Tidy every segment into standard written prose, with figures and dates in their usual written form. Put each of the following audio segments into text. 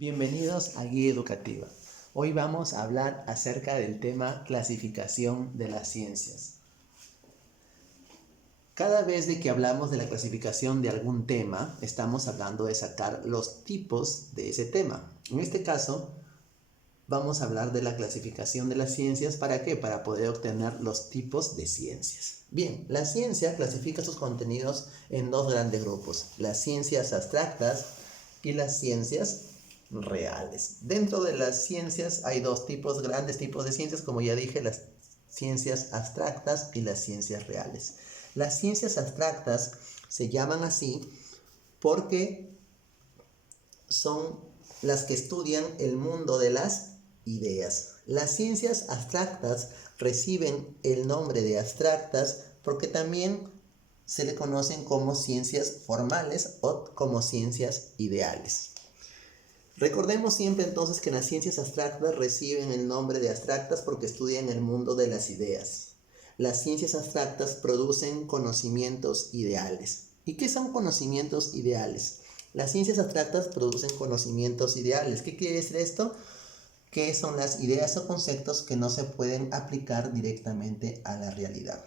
Bienvenidos a Guía Educativa. Hoy vamos a hablar acerca del tema clasificación de las ciencias. Cada vez de que hablamos de la clasificación de algún tema, estamos hablando de sacar los tipos de ese tema. En este caso, vamos a hablar de la clasificación de las ciencias. ¿Para qué? Para poder obtener los tipos de ciencias. Bien, la ciencia clasifica sus contenidos en dos grandes grupos: las ciencias abstractas y las ciencias reales. Dentro de las ciencias hay dos grandes tipos de ciencias, como ya dije, las ciencias abstractas y las ciencias reales. Las ciencias abstractas se llaman así porque son las que estudian el mundo de las ideas. Las ciencias abstractas reciben el nombre de abstractas porque también se le conocen como ciencias formales o como ciencias ideales. Recordemos siempre entonces que las ciencias abstractas reciben el nombre de abstractas porque estudian el mundo de las ideas. Las ciencias abstractas producen conocimientos ideales. ¿Y qué son conocimientos ideales? Las ciencias abstractas producen conocimientos ideales. ¿Qué quiere decir esto? Que son las ideas o conceptos que no se pueden aplicar directamente a la realidad.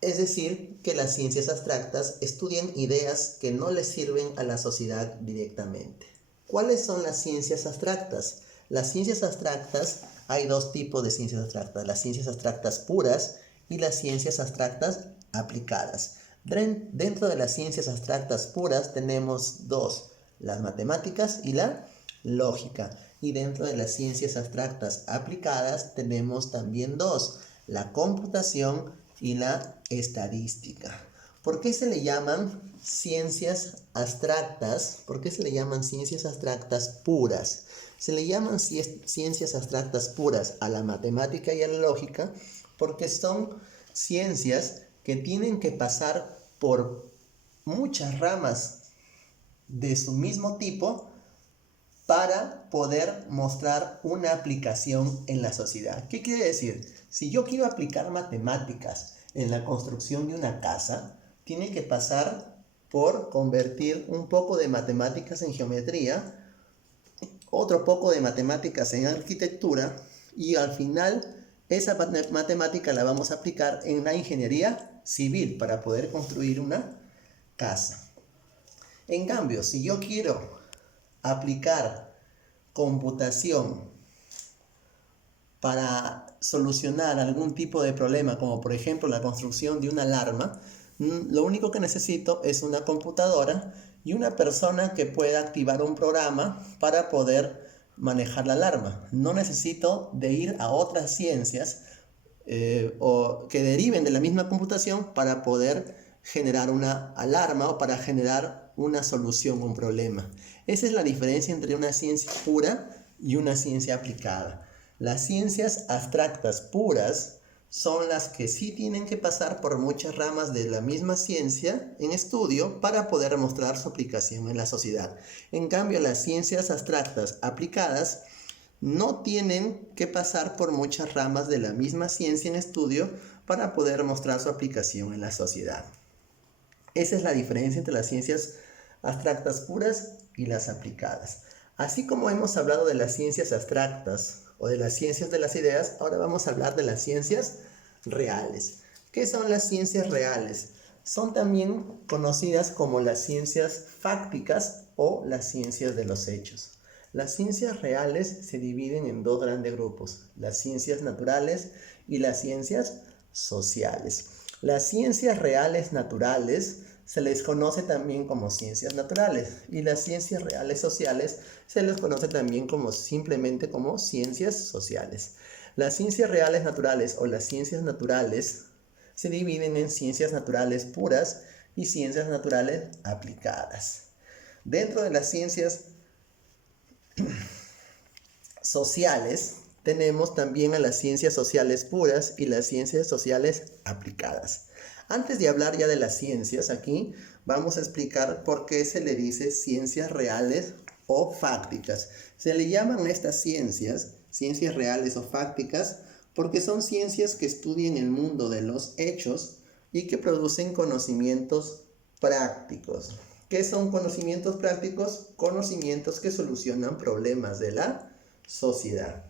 Es decir, que las ciencias abstractas estudian ideas que no les sirven a la sociedad directamente. ¿Cuáles son las ciencias abstractas? Las ciencias abstractas, hay dos tipos de ciencias abstractas: las ciencias abstractas puras y las ciencias abstractas aplicadas. Dentro de las ciencias abstractas puras tenemos dos: las matemáticas y la lógica. Y dentro de las ciencias abstractas aplicadas tenemos también dos: la computación y la estadística. ¿Por qué se le llaman ciencias abstractas? ¿Por qué se le llaman ciencias abstractas puras? Se le llaman ciencias abstractas puras a la matemática y a la lógica porque son ciencias que tienen que pasar por muchas ramas de su mismo tipo para poder mostrar una aplicación en la sociedad. ¿Qué quiere decir? Si yo quiero aplicar matemáticas en la construcción de una casa, tiene que pasar por convertir un poco de matemáticas en geometría, otro poco de matemáticas en arquitectura, y al final esa matemática la vamos a aplicar en la ingeniería civil para poder construir una casa. En cambio, si yo quiero aplicar computación para solucionar algún tipo de problema, como por ejemplo la construcción de una alarma, lo único que necesito es una computadora y una persona que pueda activar un programa para poder manejar la alarma. No necesito de ir a otras ciencias o que deriven de la misma computación para poder generar una alarma o para generar una solución a un problema. Esa es la diferencia entre una ciencia pura y una ciencia aplicada. Las ciencias abstractas puras son las que sí tienen que pasar por muchas ramas de la misma ciencia en estudio para poder mostrar su aplicación en la sociedad. En cambio, las ciencias abstractas aplicadas no tienen que pasar por muchas ramas de la misma ciencia en estudio para poder mostrar su aplicación en la sociedad. Esa es la diferencia entre las ciencias abstractas puras y las aplicadas. Así como hemos hablado de las ciencias abstractas o de las ciencias de las ideas, ahora vamos a hablar de las ciencias reales. ¿Qué son las ciencias reales? Son también conocidas como las ciencias fácticas o las ciencias de los hechos. Las ciencias reales se dividen en dos grandes grupos: las ciencias naturales y las ciencias sociales. Las ciencias reales naturales se les conoce también como ciencias naturales, y las ciencias reales sociales se les conoce también simplemente como ciencias sociales. Las ciencias reales naturales o las ciencias naturales se dividen en ciencias naturales puras y ciencias naturales aplicadas. Dentro de las ciencias sociales tenemos también a las ciencias sociales puras y las ciencias sociales aplicadas. Antes de hablar ya de las ciencias, aquí vamos a explicar por qué se le dice ciencias reales o fácticas. Se le llaman a estas ciencias reales o fácticas porque son ciencias que estudian el mundo de los hechos y que producen conocimientos prácticos. ¿Qué son conocimientos prácticos? Conocimientos que solucionan problemas de la sociedad.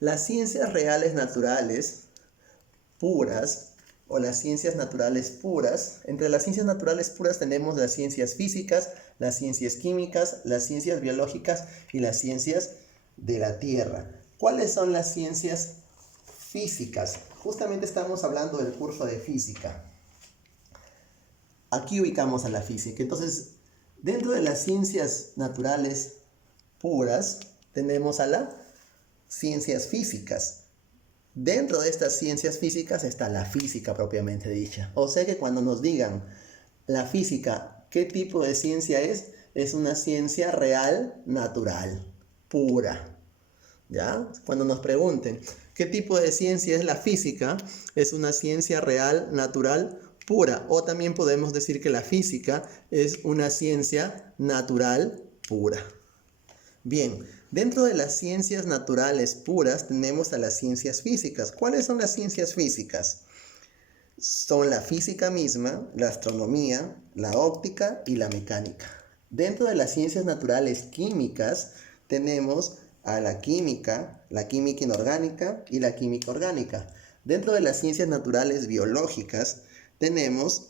Las ciencias reales naturales puras o las ciencias naturales puras. Entre las ciencias naturales puras tenemos las ciencias físicas, las ciencias químicas, las ciencias biológicas y las ciencias de la tierra. ¿Cuáles son las ciencias físicas? Justamente estamos hablando del curso de física. Aquí ubicamos a la física. Entonces, dentro de las ciencias naturales puras, tenemos a las ciencias físicas. Dentro de estas ciencias físicas está la física propiamente dicha. O sea que cuando nos digan la física, ¿qué tipo de ciencia es? Es una ciencia real, natural, pura. ¿Ya? Cuando nos pregunten, ¿qué tipo de ciencia es la física? Es una ciencia real, natural, pura. O también podemos decir que la física es una ciencia natural, pura. Bien, dentro de las ciencias naturales puras tenemos a las ciencias físicas. ¿Cuáles son las ciencias físicas? Son la física misma, la astronomía, la óptica y la mecánica. Dentro de las ciencias naturales químicas tenemos a la química inorgánica y la química orgánica. Dentro de las ciencias naturales biológicas tenemos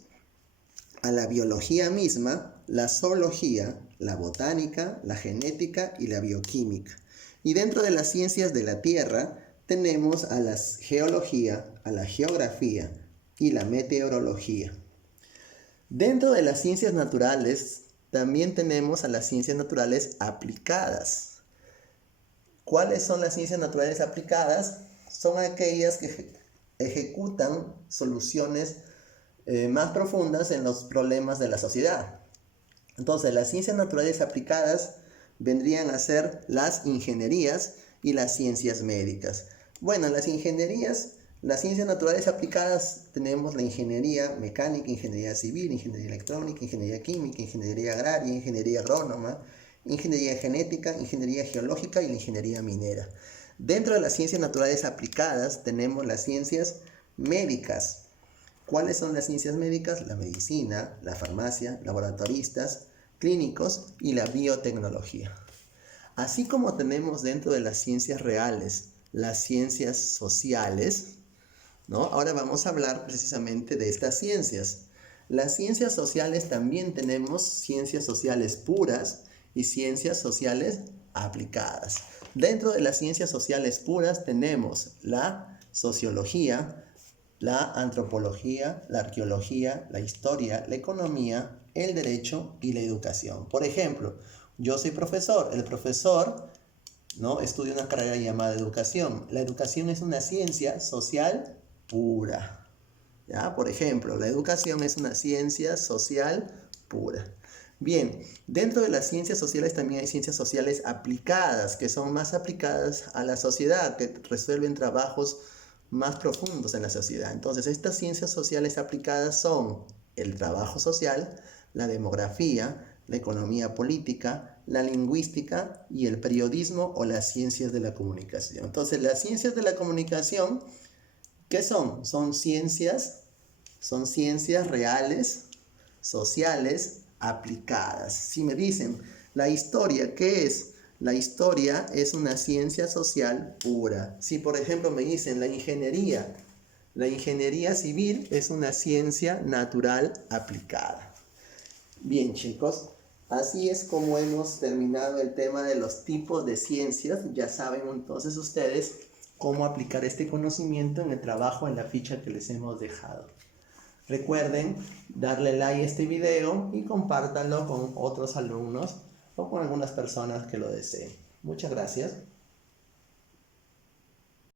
a la biología misma, la zoología, la botánica, la genética y la bioquímica. Y dentro de las ciencias de la tierra tenemos a la geología, a la geografía y la meteorología. Dentro de las ciencias naturales también tenemos a las ciencias naturales aplicadas. ¿Cuáles son las ciencias naturales aplicadas? Son aquellas que ejecutan soluciones más profundas en los problemas de la sociedad. Entonces, las ciencias naturales aplicadas vendrían a ser las ingenierías y las ciencias médicas. Bueno, las ingenierías, las ciencias naturales aplicadas, tenemos la ingeniería mecánica, ingeniería civil, ingeniería electrónica, ingeniería química, ingeniería agraria, ingeniería agrónoma, ingeniería genética, ingeniería geológica y la ingeniería minera. Dentro de las ciencias naturales aplicadas tenemos las ciencias médicas. ¿Cuáles son las ciencias médicas? La medicina, la farmacia, laboratoristas, clínicos y la biotecnología. Así como tenemos dentro de las ciencias reales las ciencias sociales, ¿no? Ahora vamos a hablar precisamente de estas ciencias. Las ciencias sociales también tenemos ciencias sociales puras y ciencias sociales aplicadas. Dentro de las ciencias sociales puras tenemos la sociología, la antropología, la arqueología, la historia, la economía, el derecho y la educación. Por ejemplo, yo soy profesor. El profesor, ¿no?, estudia una carrera llamada educación. La educación es una ciencia social pura. ¿Ya? Por ejemplo, la educación es una ciencia social pura. Bien, dentro de las ciencias sociales también hay ciencias sociales aplicadas, que son más aplicadas a la sociedad, que resuelven trabajos más profundos en la sociedad. Entonces, estas ciencias sociales aplicadas son el trabajo social, la demografía, la economía política, la lingüística y el periodismo o las ciencias de la comunicación. Entonces, las ciencias de la comunicación, ¿qué son? Son ciencias reales, sociales, aplicadas. Si me dicen, la historia, ¿qué es? La historia es una ciencia social pura. Si por ejemplo me dicen la ingeniería civil es una ciencia natural aplicada. Bien, chicos, así es como hemos terminado el tema de los tipos de ciencias. Ya saben entonces ustedes cómo aplicar este conocimiento en el trabajo, en la ficha que les hemos dejado. Recuerden darle like a este video y compártanlo con otros alumnos o con algunas personas que lo deseen. Muchas gracias.